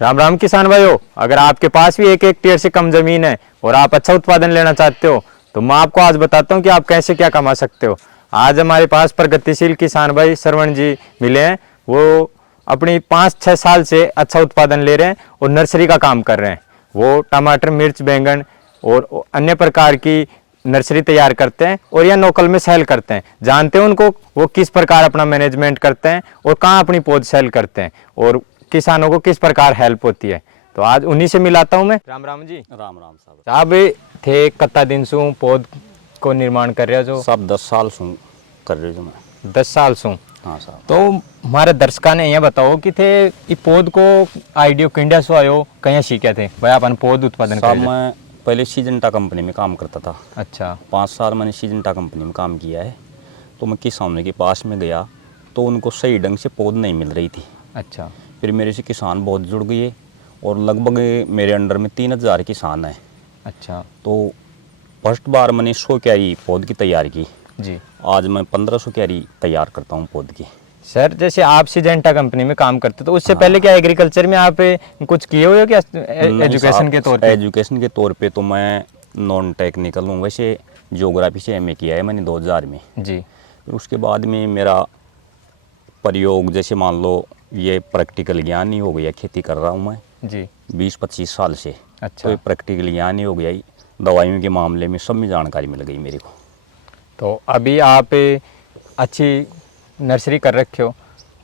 राम राम किसान भाइयों, अगर आपके पास भी एक हेक्टेयर से कम जमीन है और आप अच्छा उत्पादन लेना चाहते हो तो मैं आपको आज बताता हूं कि आप कैसे क्या कमा सकते हो। आज हमारे पास प्रगतिशील किसान भाई श्रवण जी मिले हैं। वो अपनी 5-6 साल से अच्छा उत्पादन ले रहे हैं और नर्सरी का काम कर रहे हैं। वो टमाटर, मिर्च, बैंगन और अन्य प्रकार की नर्सरी तैयार करते हैं और या लोकल में सेल करते हैं। जानते हैं उनको वो किस प्रकार अपना मैनेजमेंट करते हैं और कहाँ अपनी पौध सेल करते हैं और किसानों को किस प्रकार हेल्प होती है। तो आज उन्हीं से मिलाता हूं मैं। राम राम जी। राम राम साहब। साहब थे कत्ता दिन सु पौध को निर्माण कर रहे हो जो सब 10 साल से कर रहे जो मैं। 10 साल सु। हाँ साहब। तो हमारे दर्शका ने यह बताओ कि थे ये पौध को आइडियो किंडिया से आयो कहीं सीखे थे भाई अपन पौध उत्पादन साहब कर। मैं पहले सीजंटा कंपनी में काम करता था। अच्छा। 5 साल मैंने सीजंटा कंपनी में काम किया है। तो मैं किसानों के पास में गया तो उनको सही ढंग से पौध नहीं मिल रही थी। अच्छा। फिर मेरे से किसान बहुत जुड़ गए और लगभग मेरे अंडर में 3000 किसान हैं। अच्छा। तो फर्स्ट बार मैंने 100 क्यारी पौध की तैयारी की। जी। आज मैं 1500 क्यारी तैयार करता हूँ पौध की। सर जैसे आप सिजेंटा कंपनी में काम करते तो उससे पहले क्या एग्रीकल्चर में आप कुछ किए हुए हो क्या एजुकेशन के तौर पे? एजुकेशन के तौर पे तो मैं नॉन टेक्निकल हूँ। वैसे ज्योग्राफी से एमए किया है मैंने 2000 में। जी। फिर उसके बाद में मेरा प्रयोग जैसे मान लो ये प्रैक्टिकल ज्ञान ही हो गया। खेती कर रहा हूँ मैं जी। 20-25 साल से। अच्छा। तो ये प्रैक्टिकल ज्ञान ही हो गया। दवाइयों के मामले में सब में जानकारी मिल गई मेरे को। तो अभी आप अच्छी नर्सरी कर रखे हो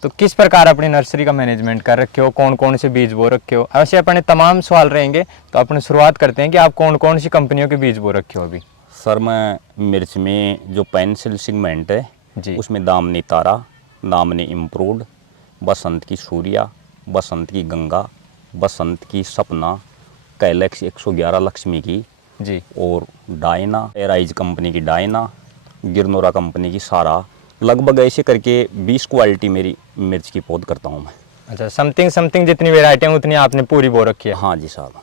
तो किस प्रकार अपनी नर्सरी का मैनेजमेंट कर रखे हो, कौन कौन से बीज बो रखे हो? ऐसे अपने तमाम सवाल रहेंगे तो अपने शुरुआत करते हैं कि आप कौन कौन सी कंपनियों के बीज बो रखे हो अभी? सर मैं मिर्च में जो पेंसिल सिगमेंट है जी। उसमें दामनी तारा, दामनी इम्प्रूव्ड, बसंत की सूर्या, बसंत की गंगा, बसंत की सपना, कैलेक्स 111 लक्ष्मी की जी। और डायना, एराइज कंपनी की डायना, गिरनोरा कंपनी की सारा, लगभग ऐसे करके 20 क्वालिटी मेरी मिर्च की पौध करता हूँ मैं। अच्छा, समथिंग समथिंग जितनी वेराइटी है उतनी आपने पूरी बो रखी है? हाँ जी साहब।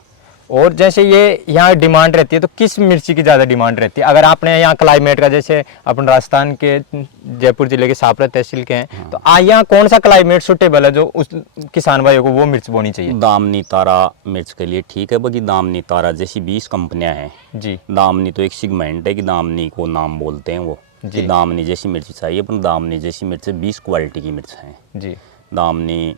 और जैसे ये यहाँ डिमांड रहती है तो किस मिर्ची की ज़्यादा डिमांड रहती है? अगर आपने यहाँ क्लाइमेट का, जैसे अपन राजस्थान के जयपुर जिले के सापरा तहसील के हैं, तो यहाँ कौन सा क्लाइमेट सुटेबल है जो उस किसान भाइयों को वो मिर्च बोनी चाहिए? दामनी तारा मिर्च के लिए ठीक है। बाकी दामनी तारा जैसी 20 कंपनियां हैं जी। दामनी तो एक सेगमेंट है कि दामनी को नाम बोलते हैं वो कि दामनी जैसी मिर्च चाहिए। अपन दामनी जैसी मिर्च 20 क्वालिटी की मिर्च हैं। जी। दामनी,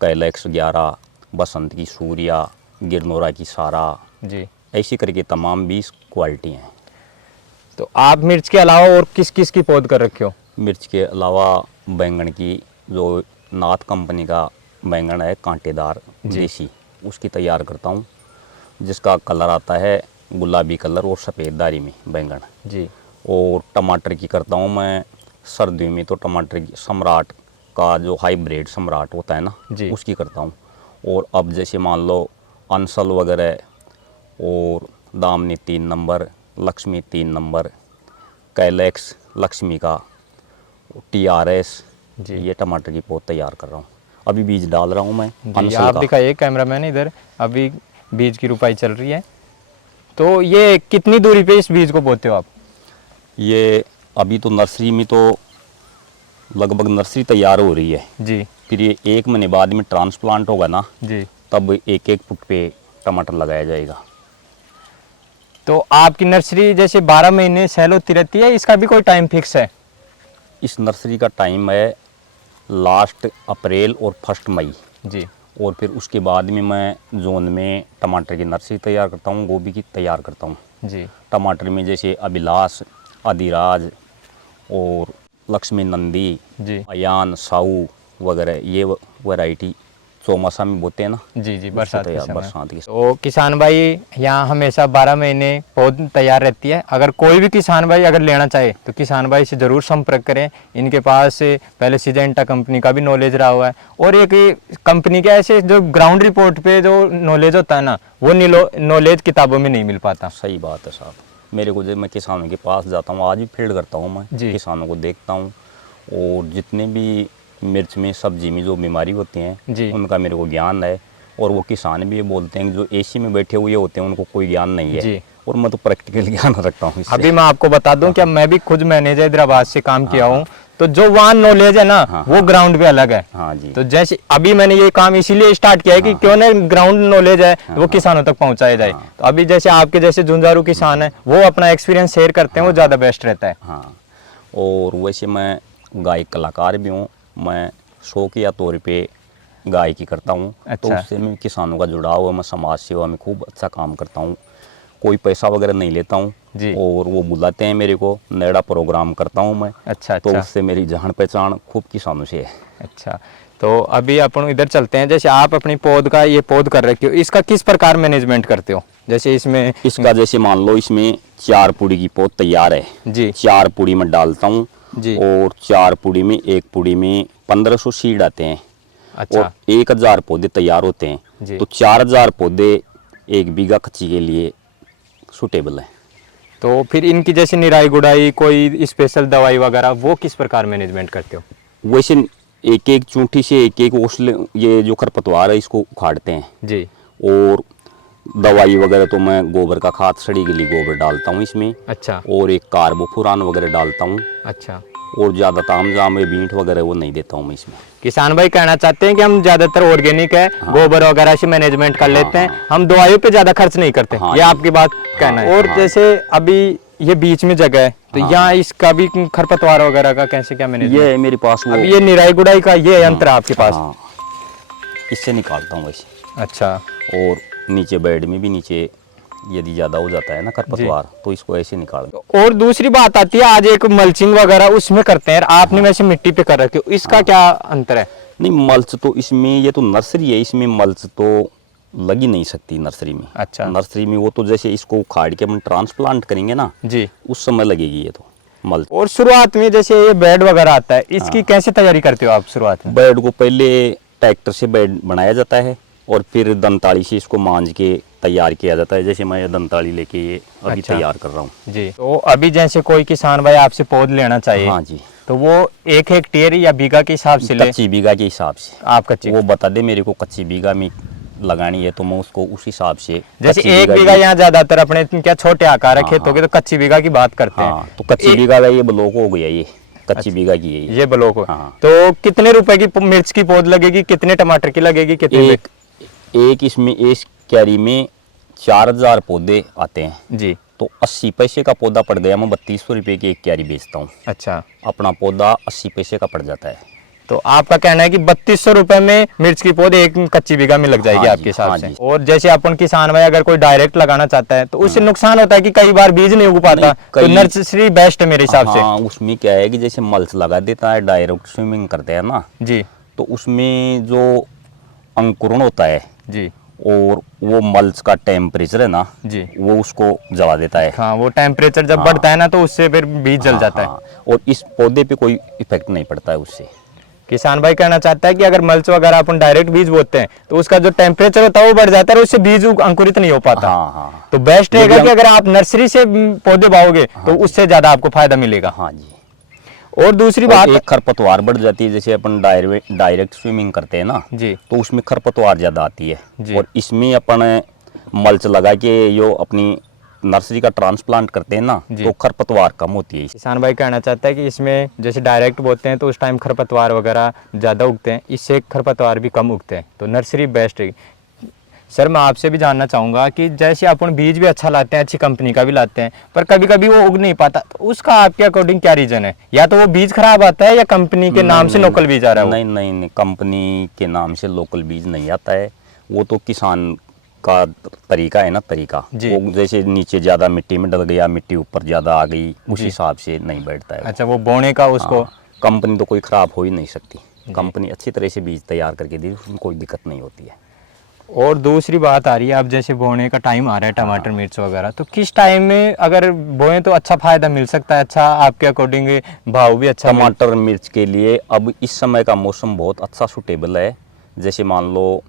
कैलेक्स 11, बसंत की सूर्या, गिरनोरा की सारा, जी। ऐसी करके तमाम 20 क्वालिटी हैं। तो आप मिर्च के अलावा और किस किस की पौध कर रखे हो? मिर्च के अलावा बैंगन की जो नाथ कंपनी का बैंगन है कांटेदार देसी, उसकी तैयार करता हूँ जिसका कलर आता है गुलाबी कलर और सफ़ेद दारी में बैंगन। जी। और टमाटर की करता हूँ मैं सर्दियों में तो टमाटर की सम्राट का जो हाइब्रिड सम्राट होता है ना जी। उसकी करता हूँ। और अब जैसे मान लो अंसल वगैरह और Damini 3 number, Lakshmi 3 number, calyx Lakshmi का, TRS, ये टमाटर की पौध तैयार कर रहा हूँ। अभी बीज डाल रहा हूँ मैं जी। आप दिखाइए कैमरामैन, इधर अभी बीज की रुपाई चल रही है। तो ये कितनी दूरी पे इस बीज को बोते हो आप? ये अभी तो नर्सरी में तो लगभग नर्सरी तैयार हो रही है जी। फिर ये 1 महीने बाद में ट्रांसप्लांट होगा ना जी। तब 1-1 फुट पे टमाटर लगाया जाएगा। तो आपकी नर्सरी जैसे 12 महीने सेल होती रहती है, इसका भी कोई टाइम फिक्स है? इस नर्सरी का टाइम है लास्ट अप्रैल और 1 मई। जी। और फिर उसके बाद में मैं जोन में टमाटर की नर्सरी तैयार करता हूँ, गोभी की तैयार करता हूँ। जी। टमाटर में जैसे अभिलाष, अधिराज और लक्ष्मी नंदी, जी। अयान, साऊ वगैरह ये वैरायटी चौमासा में बोते हैं ना। जी। जी। बरसात के समय। बरसात की। तो किसान भाई यहाँ हमेशा 12 महीने पौध तैयार रहती है। अगर कोई भी किसान भाई अगर लेना चाहे तो किसान भाई से ज़रूर संपर्क करें। इनके पास पहले सिजेंटा कंपनी का भी नॉलेज रहा हुआ है और एक कंपनी के ऐसे जो ग्राउंड रिपोर्ट पे जो नॉलेज होता है ना, वो नॉलेज किताबों में नहीं मिल पाता। सही बात है साहब। मेरे को जब मैं किसानों के पास जाता हूँ, आज भी फील्ड करता हूँ मैं, किसानों को देखता हूँ और जितने भी मिर्च में सब्जी में जो बीमारी होती हैं उनका मेरे को ज्ञान है। और वो किसान भी ये बोलते हैं कि जो एसी में बैठे हुए होते हैं उनको कोई ज्ञान नहीं है। और मैं तो प्रैक्टिकल ज्ञान रखता हूँ। अभी मैं आपको बता दूं कि मैं भी खुद मैनेजर हैदराबाद से काम किया हूँ। तो जो वहाँ नॉलेज है ना हाँ, वो ग्राउंड पे अलग है। हाँ जी। तो जैसे अभी मैंने ये काम इसीलिए स्टार्ट किया है कि क्यों ना ग्राउंड नॉलेज है वो किसानों तक पहुंचाया जाए। तो अभी जैसे आपके जैसे झुंझारू किसान है वो अपना एक्सपीरियंस शेयर करते हैं, वो ज़्यादा बेस्ट रहता है। हाँ, और वैसे मैं गायक कलाकार भी हूँ। मैं शौकिया तौर पे गायकी करता हूँ। तो अच्छा। उससे मैं किसानों का जुड़ाव है, मैं समाज सेवा में खूब अच्छा काम करता हूँ। कोई पैसा वगैरह नहीं लेता हूँ जी। और वो बुलाते हैं मेरे को, नैड़ा प्रोग्राम करता हूँ मैं। अच्छा तो अच्छा उससे मेरी जान पहचान खूब किसानों से है। अच्छा। तो अभी अपन इधर चलते हैं। जैसे आप अपनी पौध का ये पौध कर रखे हो, इसका किस प्रकार मैनेजमेंट करते हो? जैसे इसमें इसका जैसे मान लो इसमें 4 पुड़ी की पौध तैयार है। जी 4 पुड़ी में डालता हूँ जी। और 4 पुड़ी में, एक पुड़ी में 1500 सीड आते हैं और अच्छा 1000 पौधे तैयार होते हैं। जी। तो 4000 पौधे 1 बीघा कच्ची के लिए सूटेबल है। तो फिर इनकी जैसे निराई गुड़ाई, कोई स्पेशल दवाई वगैरह, वो किस प्रकार मैनेजमेंट करते हो? वैसे एक एक चूंठी से एक एक ओसले, ये जो खरपतवार है इसको उखाड़ते हैं। जी और दवाई वगैरह तो मैं गोबर का खाद, सड़ी गली गोबर डालता हूँ इसमें। अच्छा और एक कार्बोफुरान वगैरह डालता हूँ। अच्छा। और ज़्यादा ताम जाम बींट वगैरह वो नहीं देता हूँ मैं इसमें। किसान भाई कहना चाहते हैं कि हम ज्यादातर ऑर्गेनिक है, गोबर वगैरह से मैनेजमेंट कर लेते हैं, हम दवाइयों पे ज्यादा खर्च नहीं करते। हाँ ये जी। आपकी बात कहना है। और जैसे अभी ये बीच में जगह है तो यहाँ इसका भी खरपतवार वगैरह का कैसे क्या मैनेजमेंट? ये मेरे पास वो, अब ये निराई गुड़ाई का ये यंत्र है आपके पास? हाँ, इससे निकालता हूँ वैसे। अच्छा और नीचे बेड में भी, नीचे यदि ज़्यादा हो जाता है ना खरपतवार तो इसको ऐसे निकाल दो। और दूसरी बात आती है, आज एक मल्चिंग वगैरह उसमें करते हैं, आपने वैसे मिट्टी पे कर रखे हो, इसका क्या अंतर है? नहीं, मल्च तो इसमें, ये तो नर्सरी है, इसमें मल्च तो लग ही नहीं सकती नर्सरी में। अच्छा नर्सरी में वो तो जैसे इसको उखाड़ के हम ट्रांसप्लांट करेंगे ना, जी। उस समय लगेगी ये तो मल्च। और शुरुआत में जैसे ये बेड वगैरह आता है, इसकी कैसे तैयारी करते हो आप शुरुआत में? बेड को पहले ट्रैक्टर से बेड बनाया जाता है और फिर दंताली से इसको मांझ के तैयार किया जाता है। जैसे मैं ये दंताली लेके ये अभी अच्छा। तैयार कर रहा हूँ। जी। तो अभी जैसे कोई किसान भाई आपसे पौध लेना चाहिए, हाँ जी। तो वो 1 हेक्टेयर या बीघा के हिसाब से ले? कच्ची बीघा के हिसाब से। आप कच्ची, वो बता दे मेरे को कच्ची बीघा में लगानी है तो मैं उसको उस हिसाब से। जैसे कच्ची 1 बीघा बीघा की- यहाँ ज्यादातर अपने क्या छोटे आकार है खेतों के, तो कच्ची बीघा की बात करते हैं। हाँ, तो कच्ची बीघा का ये ब्लॉक हो गया, ये कच्ची बीघा की है ये। ये ब्लॉक हो। हाँ। तो कितने रुपए की मिर्च की पौध लगेगी, कितने टमाटर की लगेगी, कितने? एक इसमें इस क्यारी में 4000 पौधे आते हैं। जी। तो 80 पैसे का पौधा पड़ गया, मैं 3200 रुपये की एक क्यारी बेचता हूँ। अच्छा। अपना पौधा 80 पैसे का पड़ जाता है। तो आपका कहना है कि 3200 रुपए में मिर्च की पौध 1 कच्ची बीघा में लग जाएगी हाँ जी, आपके हिसाब हाँ से? जी। और जैसे अपन किसान भाई अगर कोई डायरेक्ट लगाना चाहता है तो उससे नुकसान होता है कि कई बार बीज नहीं उग पाता, नहीं, तो कई- नर्सरी बेस्ट है मेरे हिसाब से। हाँ, उसमें क्या है कि जैसे मल्च लगा देता है, डायरेक्ट स्विमिंग करते हैं ना, जी तो उसमें जो अंकुरण होता है जी और वो मल्च का टेम्परेचर है ना, जी। वो उसको जला देता है। हाँ, वो टेम्परेचर जब बढ़ता है ना तो उससे फिर बीज जल जाता है। हाँ, और इस पौधे पे कोई इफेक्ट नहीं पड़ता है उससे। किसान भाई कहना चाहता है कि अगर मल्च वगैरह अपन डायरेक्ट बीज बोते हैं तो उसका जो टेम्परेचर होता है वो बढ़ जाता है और उससे बीज अंकुरित नहीं हो पाता। हाँ हाँ तो बेस्ट रहेगा यदि कि हम- अगर आप नर्सरी से पौधे बाओगे तो उससे ज्यादा आपको फायदा मिलेगा। हाँ जी। और दूसरी और बात, एक खरपतवार बढ़ जाती है, जैसे अपन डायरेक्ट स्विमिंग करते हैं ना, जी तो उसमें खरपतवार ज़्यादा आती है। जी। और इसमें अपन मल्च लगा के जो अपनी नर्सरी का ट्रांसप्लांट करते हैं ना, जी। तो खरपतवार कम होती है। किसान भाई कहना चाहता है कि इसमें जैसे डायरेक्ट बोते हैं तो उस टाइम खरपतवार वगैरह ज़्यादा उगते हैं, इससे खरपतवार भी कम उगते हैं, तो नर्सरी बेस्ट है। सर मैं आपसे भी जानना चाहूँगा कि जैसे अपन बीज भी अच्छा लाते हैं, अच्छी कंपनी का भी लाते हैं, पर कभी कभी वो उग नहीं पाता, तो उसका आपके अकॉर्डिंग क्या रीज़न है? या तो वो बीज खराब आता है या कंपनी के नाम से लोकल बीज आ रहा है? नहीं नहीं नहीं, कंपनी के नाम से लोकल बीज नहीं आता है। वो तो किसान का तरीका है ना, तरीका। जी। वो जैसे नीचे ज़्यादा मिट्टी में डल गया, मिट्टी ऊपर ज़्यादा आ गई, उस हिसाब से नहीं बैठता है। अच्छा, वो बोने का उसको। हाँ, कंपनी तो कोई ख़राब हो ही नहीं सकती। कंपनी अच्छी तरह से बीज तैयार करके दी, उसमें कोई दिक्कत नहीं होती है। और दूसरी बात आ रही है, अब जैसे बोने का टाइम आ रहा है टमाटर मिर्च वगैरह, तो किस टाइम में अगर बोएं तो अच्छा फायदा मिल सकता है? अच्छा, आपके अकॉर्डिंग भाव भी अच्छा टमाटर मिर्च के लिए अब इस समय का मौसम बहुत अच्छा सूटेबल है। जैसे मान लो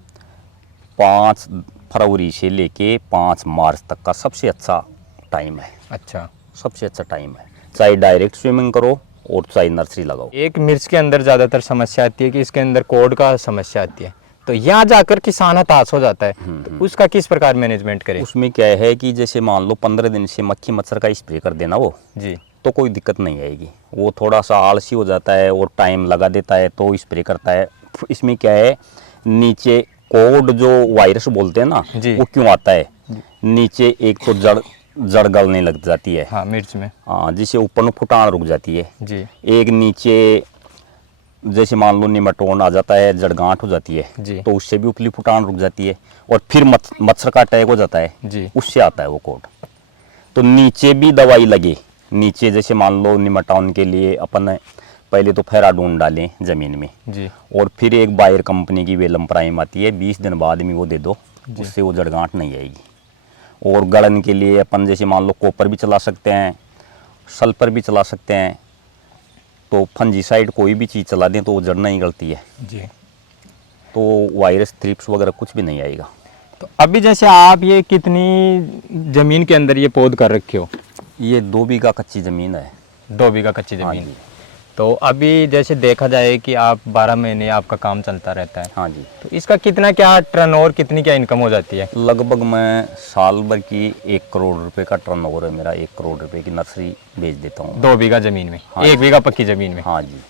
5 फरवरी से लेके 5 मार्च तक का सबसे अच्छा टाइम है। अच्छा, सबसे अच्छा टाइम है, चाहे डायरेक्ट स्विमिंग करो और चाहे नर्सरी लगाओ। एक मिर्च के अंदर ज़्यादातर समस्या आती है कि इसके अंदर कोड का समस्या आती है, तो यहाँ जाकर किसान हताश हो जाता है, तो उसका किस प्रकार मैनेजमेंट करें? उसमें क्या है कि जैसे मान लो 15 दिन से मक्खी मच्छर का स्प्रे कर देना वो, जी। तो कोई दिक्कत नहीं आएगी। वो थोड़ा सा आलसी हो जाता है और टाइम लगा देता है तो स्प्रे करता है। इसमें क्या है, नीचे कोड जो वायरस बोलते हैं ना, जी। वो क्यों आता है, नीचे एक तो जड़ गलने लग जाती है, हाँ मिर्च में, हाँ, जिससे ऊपर में फुटान रुक जाती है। जी एक नीचे जैसे मान लो निमेटोड आ जाता है, जड़ गांठ हो जाती है, जी। तो उससे भी उपली फुटान रुक जाती है। और फिर मच्छर का अटैक हो जाता है, जी। उससे आता है वो कोड। तो नीचे भी दवाई लगे, नीचे जैसे मान लो निमेटोड के लिए अपन पहले तो फेराडोन डालें ज़मीन में, जी और फिर एक बायर कंपनी की वेलम प्राइम आती है, 20 दिन बाद में वो दे दो, उससे वो जड़ गांठ नहीं आएगी। और गलन के लिए अपन जैसे मान लो कॉपर भी चला सकते हैं, सल्फर भी चला सकते हैं। तो फंजीसाइड कोई भी चीज़ चला दें तो वो जड़ नहीं गलती है, जी। तो वायरस थ्रिप्स वगैरह कुछ भी नहीं आएगा। तो अभी जैसे आप ये कितनी जमीन के अंदर ये पौध कर रखे हो? ये 2 बीघा कच्ची ज़मीन है। 2 बीघा कच्ची हाँ जमीन। जी। तो अभी जैसे देखा जाए कि आप 12 महीने आपका काम चलता रहता है, हाँ जी। तो इसका कितना क्या टर्नओवर, कितनी क्या इनकम हो जाती है? लगभग मैं साल भर की 1 करोड़ रुपए का टर्नओवर है मेरा। 1 करोड़ रुपए की नर्सरी बेच देता हूँ। 2 बीघा जमीन में, हाँ 1 बीघा पक्की जमीन में। हाँ जी।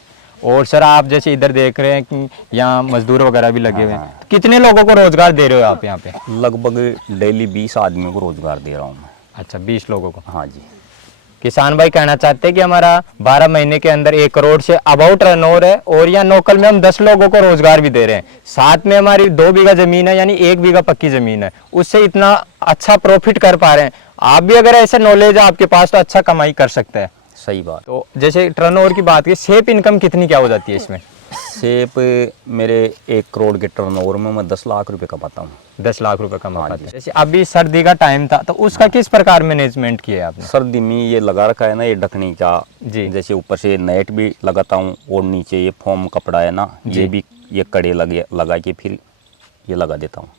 और सर आप जैसे इधर देख रहे हैं कि यहाँ मजदूर वगैरह भी लगे हुए हैं, हाँ। तो कितने लोगों को रोजगार दे रहे हो आप यहाँ पे? लगभग डेली 20 आदमियों को रोजगार दे रहा हूँ मैं। अच्छा, 20 लोगों को। हाँ जी। किसान भाई कहना चाहते हैं कि हमारा 12 महीने के अंदर 1 करोड़ से अबाउट टर्नओवर है, और यहाँ लोकल में हम 10 लोगों को रोजगार भी दे रहे हैं। साथ में हमारी 2 बीघा जमीन है, यानी 1 बीघा पक्की जमीन है, उससे इतना अच्छा प्रॉफिट कर पा रहे हैं। आप भी अगर ऐसा नॉलेज है आपके पास तो अच्छा कमाई कर सकते हैं। सही बात। तो जैसे टर्नओवर की बात की, सेप इनकम कितनी क्या हो जाती है इसमें? सेब मेरे 1 करोड़ के टर्नओवर में मैं 10 लाख रुपए कमाता हूँ। 10 लाख रुपए कमा हाँ पाते जी। हैं। जैसे अभी सर्दी का टाइम था, तो उसका किस प्रकार मैनेजमेंट किया है आपने? सर्दी में ये लगा रखा है ना, ये ढकनी का, जी। जैसे ऊपर से नेट भी लगाता हूँ, और नीचे ये फोम कपड़ा है ना, ये भी ये कड़े लगा के फिर ये लगा देता हूँ।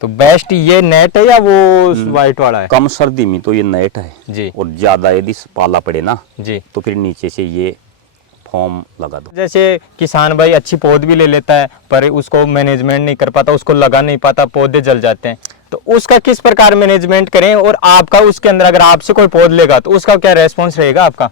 तो बेस्ट ये नेट है या वो वाइट वाला है? कम सर्दी में तो ये नेट है जी और ज़्यादा यदि पाला पड़े ना जी। तो फिर नीचे से ये फॉर्म लगा दो। जैसे किसान भाई अच्छी पौध भी ले लेता है पर उसको मैनेजमेंट नहीं कर पाता, उसको लगा नहीं पाता, पौधे जल जाते हैं, तो उसका किस प्रकार मैनेजमेंट करें? और आपका उसके अंदर अगर आपसे कोई पौध लेगा तो उसका क्या रेस्पॉन्स रहेगा आपका?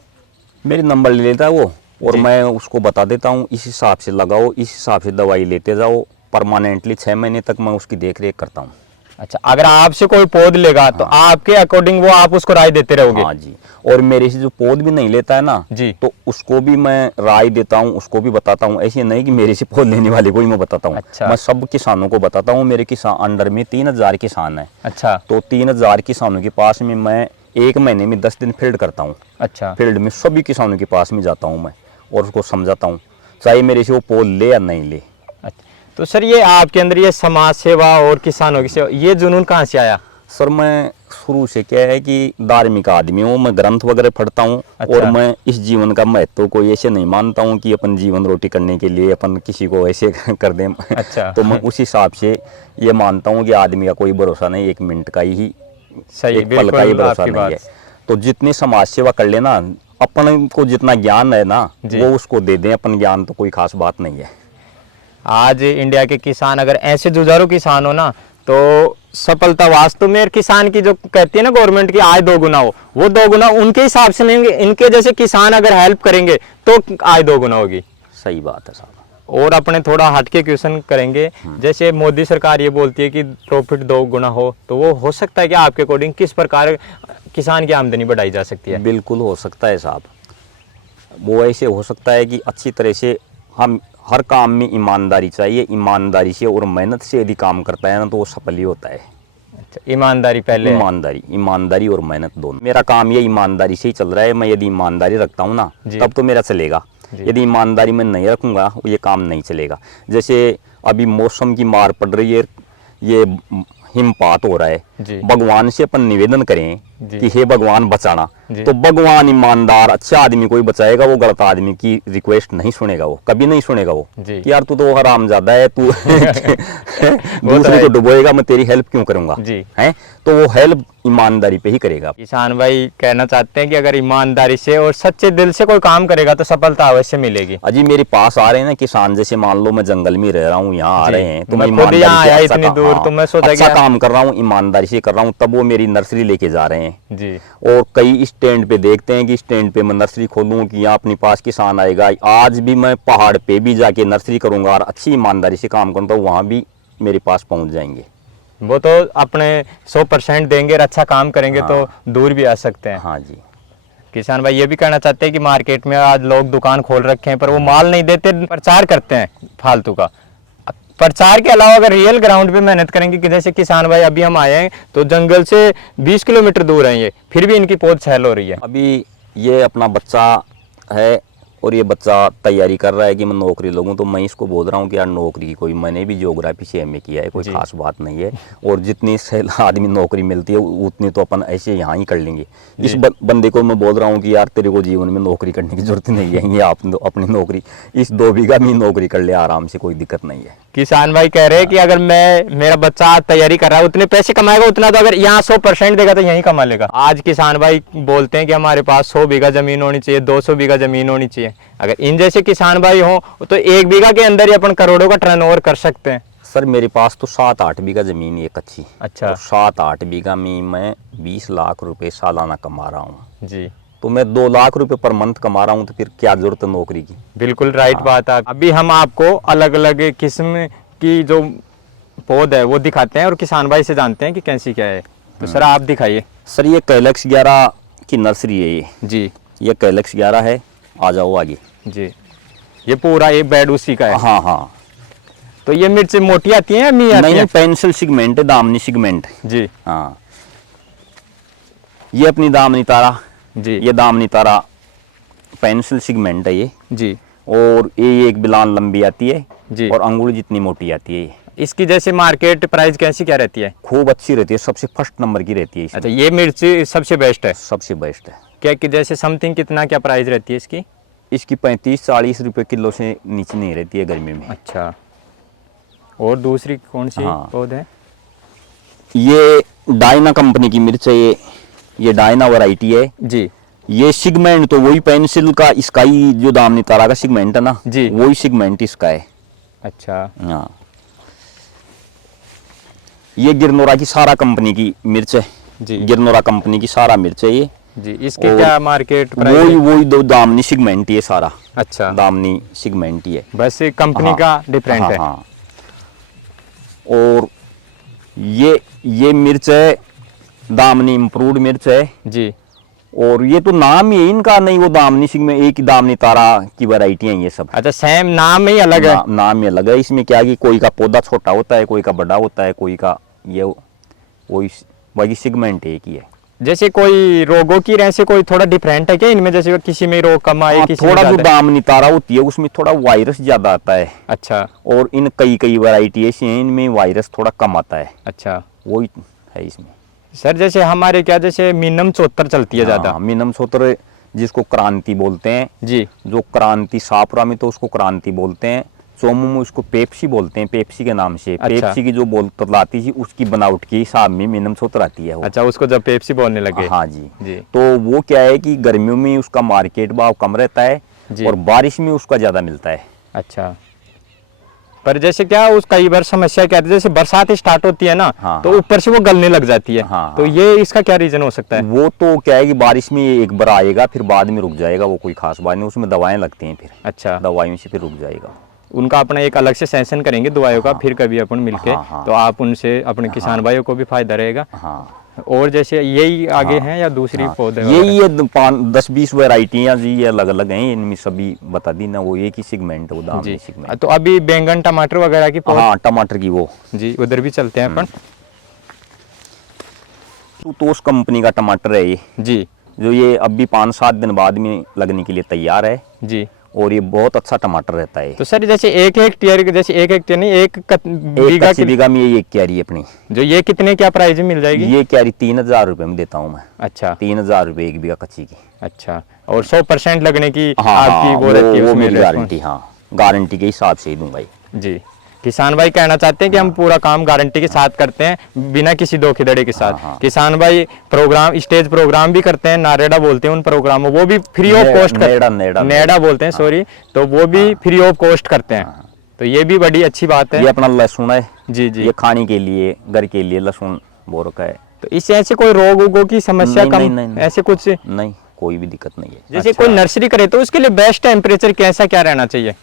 मेरे नंबर ले लेता है वो, और जी। मैं उसको बता देता हूँ इस हिसाब से लगाओ, इस हिसाब से दवाई लेते जाओ। परमानेंटली 6 महीने तक मैं उसकी देख रेख करता हूँ। अच्छा, अगर आपसे कोई पौध लेगा तो आपके अकॉर्डिंग वो आप उसको राय देते रहोगे? हाँ जी। और मेरे से जो पौध भी नहीं लेता है ना जी, तो उसको भी मैं राय देता हूँ, उसको भी बताता हूँ। ऐसे नहीं कि मेरे से पौध लेने वाले को ही मैं बताता हूँ। अच्छा। मैं सब किसानों को बताता हूँ। मेरे किसान अंडर में 3000 किसान है। अच्छा तो 3000 किसानों के पास में मैं 1 महीने में 10 दिन फील्ड करता हूँ। अच्छा फील्ड में सभी किसानों के पास में जाता हूँ मैं और उसको समझाता हूँ, चाहे मेरे से वो पौध ले या नहीं ले। अच्छा। तो सर ये आपके अंदर ये समाज सेवा और किसानों की सेवा, ये जुनून कहाँ से आया? सर मैं शुरू से क्या है कि धार्मिक आदमी हूँ, मैं ग्रंथ वगैरह पढ़ता हूँ। अच्छा। और मैं इस जीवन का महत्व को ऐसे नहीं मानता हूँ कि अपन जीवन रोटी करने के लिए अपन किसी को ऐसे कर दें। अच्छा। तो मैं उस हिसाब से ये मानता हूँ कि आदमी का कोई भरोसा नहीं, 1 मिनट का ही, सही, एक पल का ही बिल्कुल भरोसा आपकी नहीं बात। है। तो जितनी समाज सेवा कर लेना, अपन को जितना ज्ञान है ना जी। वो उसको दे दें अपन ज्ञान, तो कोई खास बात नहीं है। आज इंडिया के किसान अगर ऐसे जुझारू किसान हो ना तो सफलता वास्तव में। किसान की जो कहती है ना गवर्नमेंट की आय 2 गुना हो, वो 2 गुना उनके हिसाब से नहीं होंगे, इनके जैसे किसान अगर हेल्प करेंगे तो आय 2 गुना होगी। सही बात है साहब। और अपने थोड़ा हटके क्वेश्चन करेंगे, जैसे मोदी सरकार ये बोलती है कि प्रॉफिट 2 गुना हो, तो वो हो सकता है कि आपके अकॉर्डिंग किस प्रकार किसान की आमदनी बढ़ाई जा सकती है? बिल्कुल हो सकता है साहब। वो ऐसे हो सकता है कि अच्छी तरह से हम हर काम में ईमानदारी चाहिए, ईमानदारी से और मेहनत से यदि काम करता है ना तो वो सफल ही होता है। अच्छा, ईमानदारी पहले है। ईमानदारी और मेहनत दोनों। मेरा काम ये ईमानदारी से ही चल रहा है। मैं यदि ईमानदारी रखता हूँ ना जी। तब तो मेरा चलेगा। यदि ईमानदारी मैं नहीं रखूँगा ये काम नहीं चलेगा। जैसे अभी मौसम की मार पड़ रही है, ये हिमपात हो रहा है, जी। भगवान से अपन निवेदन करें जी। कि हे भगवान बचाना, जी। तो भगवान ईमानदार अच्छा आदमी को ही बचाएगा। वो गलत आदमी की रिक्वेस्ट नहीं सुनेगा, वो कभी नहीं सुनेगा। वो जी। कि यार तू तो हरामजादा है, तू दूसरे है। को डुबोएगा, मैं तेरी हेल्प क्यों करूंगा? जी। हैं, तो वो हेल्प ईमानदारी पे ही करेगा। किसान भाई कहना चाहते हैं कि अगर ईमानदारी से और सच्चे दिल से कोई काम करेगा तो सफलता अवश्य मिलेगी। अजी मेरे पास आ रहे हैं ना किसान, जैसे मान लो मैं जंगल में रह रहा हूँ, यहाँ आ जी। रहे हैं तो मैं मैं खुद ईमानदारी यहाँ से आया अच्छा इतनी काम- दूर, हाँ, तो मैं सोचा अच्छा कि- काम कर रहा हूँ, ईमानदारी ईमानदारी से कर रहा हूँ, तब वो मेरी नर्सरी लेके जा रहे हैं जी और कई स्टैंड पे देखते हैं कि स्टैंड पे मैं नर्सरी खोलूँ कि यहाँ अपने पास किसान आएगा। आज भी मैं पहाड़ पे भी जाके नर्सरी करूँगा और अच्छी ईमानदारी से काम करूँ तो वहाँ भी मेरे पास पहुँच जाएंगे। वो तो अपने 100% देंगे और अच्छा काम करेंगे हाँ। तो दूर भी आ सकते हैं। हाँ जी। किसान भाई ये भी कहना चाहते हैं कि मार्केट में आज लोग दुकान खोल रखे हैं पर वो माल नहीं देते, प्रचार करते हैं फालतू का। प्रचार के अलावा अगर रियल ग्राउंड पे मेहनत करेंगे कि जैसे किसान भाई अभी हम आए हैं तो जंगल से 20 किलोमीटर दूर हैं ये, फिर भी इनकी पौध छैल हो रही है। अभी ये अपना बच्चा है और ये बच्चा तैयारी कर रहा है कि मैं नौकरी लगूं, तो मैं इसको बोल रहा हूं कि यार नौकरी की कोई, मैंने भी ज्योग्राफी से एमए किया है, कोई जी। खास बात नहीं है और जितनी से आदमी नौकरी मिलती है उतनी तो अपन ऐसे यहाँ ही कर लेंगे। इस जी। बंदे को मैं बोल रहा हूँ कि यार तेरे को जीवन में नौकरी करने की जरूरत नहीं है, ये आप अपनी नौकरी इस 2 बीघा में नौकरी कर ले आराम से, कोई दिक्कत नहीं है। किसान भाई कह रहे हैं कि अगर मेरा बच्चा आज तैयारी कर रहा है उतने पैसे कमाएगा उतना तो अगर यहाँ 100% देगा तो यहीं कमा लेगा। आज किसान भाई बोलते हैं कि हमारे पास 100 बीघा जमीन होनी चाहिए, 200 बीघा जमीन होनी चाहिए। अगर इन जैसे किसान भाई हो तो 1 बीघा के अंदर ही अपन करोड़ों का टर्नओवर कर सकते हैं। सर मेरे पास तो 7-8 बीघा जमीन है कच्ची। अच्छा। 7-8 बीघा में मैं 20 लाख रुपए सालाना कमा रहा हूँ जी तो मैं 2 लाख रुपए पर मंथ कमा रहा हूँ, तो फिर क्या जरूरत है नौकरी की। बिल्कुल राइट बात है। अभी हम आपको अलग अलग किस्म की जो पौध है वो दिखाते हैं और किसान भाई से जानते हैं कि कैसी क्या है। तो सर आप दिखाइए। सर ये कैलेक्स 11 की नर्सरी है जी ये कैलेक्स 11 है। आ जाओ आगे। जी ये पूरा एक बेड उसी का है। हाँ हाँ। तो ये मिर्च मोटी आती है या मी आती नहीं है? पेंसिल सिगमेंट है, दामनी सिगमेंट। जी हाँ ये अपनी दामनी तारा, जी ये दामनी तारा पेंसिल सिगमेंट है ये। जी और ये एक बिलान लंबी आती है जी। और अंगुली जितनी मोटी आती है ये। इसकी जैसे मार्केट प्राइस कैसी क्या रहती है? खूब अच्छी रहती है, सबसे फर्स्ट नंबर की रहती है इसमें। अच्छा ये मिर्च सबसे बेस्ट है सबसे बेस्ट है। क्या कि जैसे समथिंग कितना क्या प्राइस रहती है इसकी? इसकी 35-40 रुपए किलो से नीचे नहीं रहती है गर्मी में। अच्छा और दूसरी कौन सी हाँ। पौध है? ये डायना कंपनी की मिर्च है ये डायना वैरायटी है। जी ये सिगमेंट तो वही पेंसिल का, इसका ही जो दामनी तारा का सिगमेंट है ना जी। वही सिगमेंट इसका है। अच्छा हाँ ये गिरनोरा की सारा कंपनी की मिर्च है। जी गिरनोरा कंपनी की सारा मिर्च है ये। जी इसकी और क्या मार्केट प्राइस वही है? वही दो दामनी सिगमेंट ये सारा। अच्छा दामनी सिगमेंट ही है। बस कंपनी हाँ, का डिफरेंट हाँ, है। हाँ। और ये मिर्च है दामनी इम्प्रूव्ड मिर्च है। जी और ये तो नाम ही है इनका, नहीं वो दामनी सिंह में एक ही दामनी तारा की वैरायटी है ये सब। अच्छा सेम नाम ही अलग है। नाम ही अलग है। इसमें क्या है कि कोई का पौधा छोटा होता है, कोई का बड़ा होता है, कोई का ये वही बाकी सिगमेंट एक ही है। जैसे कोई रोगों की रह से कोई थोड़ा डिफरेंट है क्या इनमें? जैसे किसी में रोग कम आए, हाँ, किसी में थोड़ा जो ज्यादा? दामनी तारा होती है उसमें थोड़ा वायरस ज्यादा आता है। अच्छा और इन कई वैरायटी ऐसी हैं इनमें वायरस थोड़ा कम आता है। अच्छा वही है इसमें। सर जैसे हमारे क्या जैसे मीनम 74 चलती है ज्यादा। हाँ, मीनम सोतर जिसको क्रांति बोलते हैं। जी जो क्रांति सापुरा में तो उसको क्रांति बोलते हैं, चोमू में उसको पेप्सी बोलते हैं, पेप्सी के नाम से। अच्छा। पेप्सी की जो बोतल आती थी उसकी बनावट के हिसाब में मीनम सोतर आती है वो। अच्छा उसको जब पेप्सी बोलने लगे। हाँ जी। जी तो वो क्या है कि गर्मियों में उसका मार्केट भाव कम रहता है जी। और बारिश में उसका ज्यादा मिलता है। अच्छा पर जैसे क्या उस कई बार समस्या क्या है जैसे बरसात स्टार्ट होती है ना हाँ, तो हाँ। ऊपर से वो गलने लग जाती है। हाँ, तो हाँ। ये इसका क्या रीजन हो सकता है? वो तो क्या है कि बारिश में एक बार आएगा फिर बाद में रुक जाएगा, वो कोई खास बात नहीं। उसमें दवाएं लगती हैं, फिर अच्छा दवाइयों से फिर रुक जाएगा। उनका अपना एक अलग से सेशन करेंगे दवाइयों का, फिर कभी अपन मिलके हाँ, हाँ। तो आप उनसे अपने किसान भाइयों को भी फायदा रहेगा। हाँ और जैसे यही आगे हैं या दूसरी हाँ। पौधे यही ये 10-20 वैरायटियाँ जी ये अलग अलग हैं, इनमें सभी बता दी ना, वो एक ही सेगमेंट है वो दामनी जी? सेगमेंट। तो अभी बैंगन टमाटर वगैरह की पौध हाँ टमाटर की वो जी उधर भी चलते हैं अपन। तो उस कंपनी का टमाटर है ये, जी जो ये अभी 5-7 दिन बाद में लगने के लिए तैयार है जी और ये बहुत अच्छा टमाटर रहता है। तो सर जैसे एक हेक्टेयर जैसे एक हेक्टेयर नहीं एक एक बीघा कच्ची बीघा में ये एक क्यारी अपनी, जो ये कितने क्या प्राइस में मिल जाएगी? ये क्यारी 3000 रुपए में देता हूँ मैं। अच्छा 3000 रुपए एक बीघा कच्ची की। अच्छा और 100% लगने की हाँ आपकी हाँ, वो रहती है वो उसमें मेरी response? गारंटी। हाँ गारंटी के हिसाब से ही दूंगा ये। जी किसान भाई कहना चाहते हैं कि हम पूरा काम गारंटी के साथ करते हैं बिना किसी धोखेधड़ी के साथ। हाँ। किसान भाई प्रोग्राम स्टेज प्रोग्राम भी करते हैं, नारेडा बोलते हैं उन प्रोग्रामों, वो भी फ्री ऑफ कॉस्ट नेड़ा बोलते हैं सॉरी, तो वो भी फ्री ऑफ कॉस्ट करते हैं। तो ये भी बड़ी अच्छी बात है। ये अपना लहसुन है जी जी ये खाने के लिए घर के लिए लहसुन बोरो का है। तो इससे ऐसे कोई रोग वोगों की समस्या नहीं, कम नहीं, नहीं, नहीं। ऐसे कुछ? नहीं, कोई भी दिक्कत नहीं है। जैसे कोई नर्सरी करे तो उसके लिए बेस्ट टेम्परेचर कैसा क्या रहना चाहिए?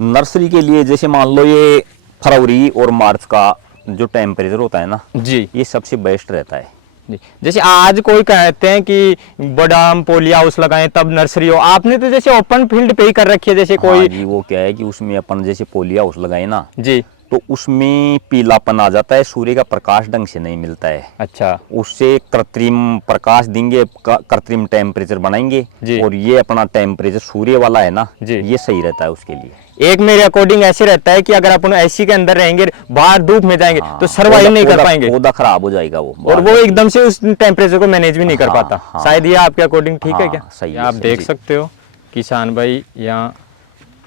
नर्सरी के लिए जैसे मान लो ये फरवरी और मार्च का जो टेम्परेचर होता है ना, जी ये सबसे बेस्ट रहता है। जी। जैसे आज कोई कहते हैं कि बड़ा हम पॉली हाउस लगाएं तब नर्सरी हो, आपने तो जैसे ओपन फील्ड पे ही कर रखी है जैसे कोई। हाँ जी, वो क्या है कि उसमें अपन जैसे पोली हाउस लगाए ना, जी तो उसमें पीलापन आ जाता है, सूर्य का प्रकाश ढंग से नहीं मिलता है। अच्छा उससे कृत्रिम प्रकाश देंगे, कृत्रिम टेम्परेचर बनाएंगे, जी। और ये अपना टेम्परेचर सूर्य वाला है ना जी। ये सही रहता है उसके लिए। एक मेरे अकॉर्डिंग ऐसे रहता है कि अगर अपन एसी के अंदर रहेंगे बाहर धूप में जाएंगे हाँ, तो सर्वाइव नहीं कर पाएंगे पौधा खराब हो जाएगा वो, और वो एकदम से उस टेम्परेचर को मैनेज भी नहीं कर हाँ, पाता। हाँ। शायद ये आपके अकॉर्डिंग ठीक है हाँ, क्या? सही ये है, आप सही देख जी। सकते हो किसान भाई यहाँ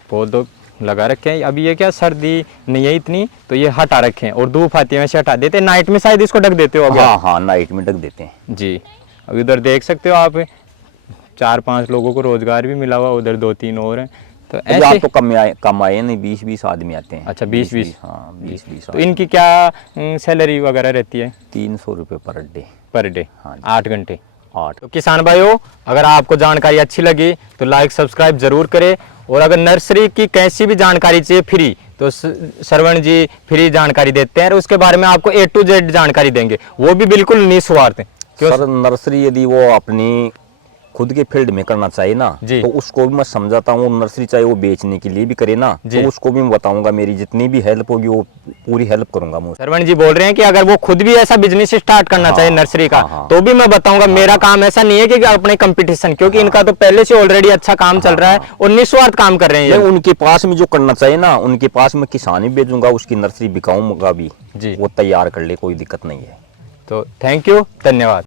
पौधों लगा रखे हैं। अभी ये क्या सर्दी नहीं है इतनी तो ये हटा रखे हैं और धूप आती है वैसे हटा देते हैं। नाइट में शायद इसको ढक देते हो क्या? हाँ हाँ, नाइट में ढक देते हैं जी। अभी उधर देख सकते हो आप 4-5 लोगों को रोजगार भी मिला हुआ, उधर 2-3 और हैं। तो अभी आप ऐसे तो कम आए नहीं, 20-20 आदमी आते हैं। अच्छा 20-20। हाँ, 20-20। तो इनकी क्या सैलरी वगैरह रहती है? 300 रुपये पर डे? हाँ जी। 8 घंटे। 8। तो किसान भाइयों, अगर आपको जानकारी अच्छी लगी तो लाइक सब्सक्राइब जरूर करें, और अगर नर्सरी की कैसी भी जानकारी चाहिए फ्री तो श्रवण जी फ्री जानकारी देते हैं और उसके बारे में आपको A to Z जानकारी देंगे, वो भी बिल्कुल निस्वार्थ। सर नर्सरी यदि वो अपनी खुद के फील्ड में करना चाहिए ना, जी। तो उसको भी मैं समझाता हूँ। नर्सरी चाहे वो बेचने के लिए भी करे ना, जी। तो उसको भी मैं बताऊंगा, मेरी जितनी भी हेल्प होगी वो पूरी हेल्प करूंगा मैं। श्रवण जी बोल रहे हैं कि अगर वो खुद भी ऐसा बिजनेस स्टार्ट करना चाहिए नर्सरी का, हाँ। तो भी मैं बताऊंगा। मेरा काम ऐसा नहीं है कि अपने कंपटीशन, क्योंकि इनका तो पहले से ऑलरेडी अच्छा काम चल रहा है और निस्वार्थ काम कर रहे हैं नहीं, ये। उनके पास में जो करना चाहिए ना, उनके पास में किसान भी भेजूंगा, उसकी नर्सरी बिकाऊंगा भी जी। वो तैयार कर ले, कोई दिक्कत नहीं है। तो थैंक यू, धन्यवाद।